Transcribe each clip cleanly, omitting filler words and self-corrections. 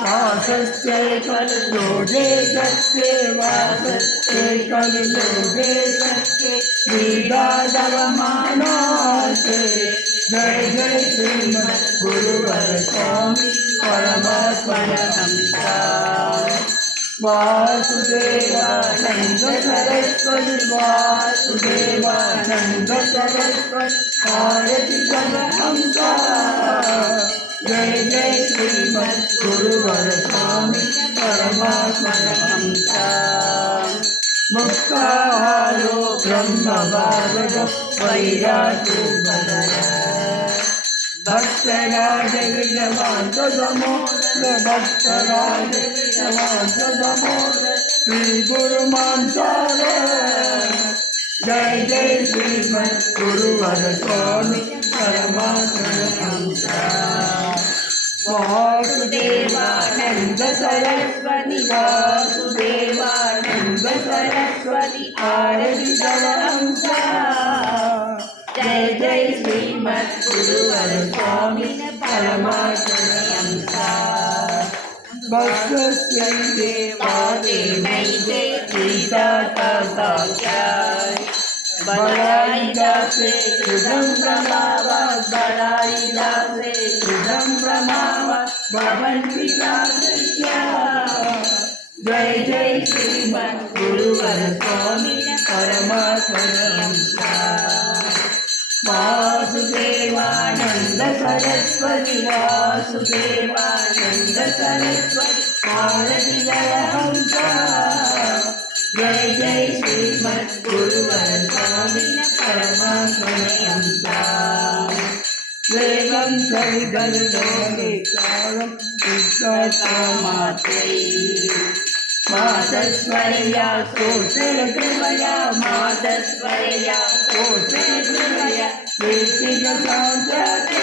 वासस्ते कलयोगे सत्ये वासस्ते कलयोगे सत्ये क्रीडाडवमानोऽस्ते। जय जय श्रीमद् गुरुवर स्वामी परमात्मनहंसा वासुदेवानंद सरस्वती वासुदेवानंद सरस्वती भारती परमहंसा। जय जय श्रीमद् गुरुवर स्वामी परमात्मनहंसा। मुक्ताहारो ब्रह्मवादो वैराग्यो भरय भक्तराज विजयवान समोद भक्तराज विजयवान समोद श्री गुरु मानसारे। जय जय श्रीमद् गुरुवर स्वामी परमात्मनहंसा। वासुदेवानंद सरस्वती वासुदेवानंद सरस्वती आरती परमहंसा। जय जय श्रीमद् गुरुवर स्वामी परमात्मनहंसा। वत्सस्य देवादे नैते गीतार्थाख्याय बड़ाई दासे कृतं प्रभावात् बड़ाई दासे कृतं प्रभावात् भवन्ति प्रातस्या। जय जय श्रीमद् गुरुवर स्वामी परमात्मनहंसा। वासुदेवानंद सरस्वती वासुदेवानंद सरस्वती भारती परमहंसा। जय जय श्रीमद् गुरुवर स्वामी परमात्मनहंसा। वेदं सविदर्शोऽपि कालं विद्यामात्रै मातस्वरया सोऽसृकृपया मातस्वरया सोऽसृकृपया वेदिकसान्त्यायै।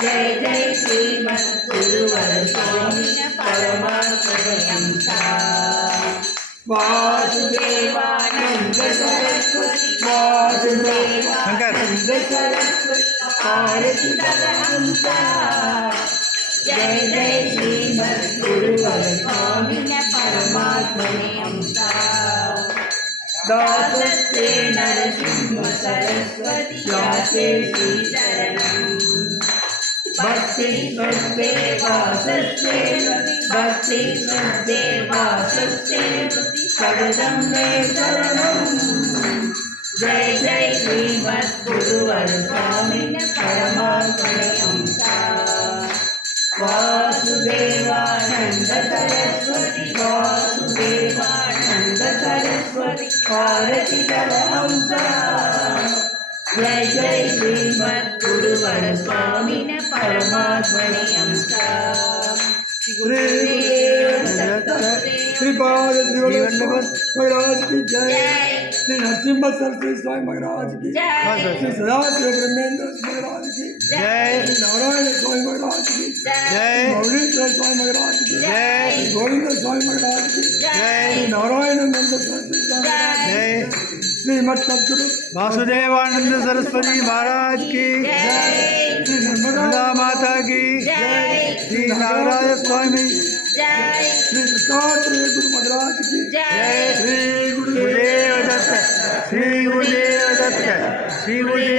जय जय श्रीमद् गुरुवर स्वामी परमात्मनहंसा। वासुदेवानंद सरस्वती वासुदेवानंद सरस्वती भारती परमहंसा। जय जय श्रीमद् गुरुवर स्वामी परमात्मनहंसा। दासस्ते नरसिंह सरस्वती याते श्रीचरणम् भक्ति श्रद्धे वासस्ते भक्ति श्रद्धे वासस्ते सगदं मे शरणम्। जय जय श्रीमद् गुरुवर स्वामी परमात्मनहंसा। वासुदेवानंद सरस्वती वासुदेवानंद सरस्वती भारती परमहंसा। जय जय श्रीमद् गुरुवर स्वामी परमात्मनहंसा। श्री पाद श्री वल्लभ महाराज की जय। श्री नरसिंह सरस्वती स्वामी महाराज की जय। श्री सदाशिव ब्रह्मेंद्र महाराज की जय। श्री नारायण स्वामी महाराज की जय। मौलीश्वर स्वामी महाराज की जय। गोविंद स्वामी महाराज की जय। नारायण नंद सरस्वती जय। श्रीमद सद्गुरु वासुदेवानंद सरस्वती महाराज की जय। श्री नर्मदा माता की जय। श्री नारायण स्वामी जय। श्री दत्तात्रेय गुरु महाराज की जय। श्री गुरुदेव दत्त श्री गुरुदेव दत्त श्री गुरुदेव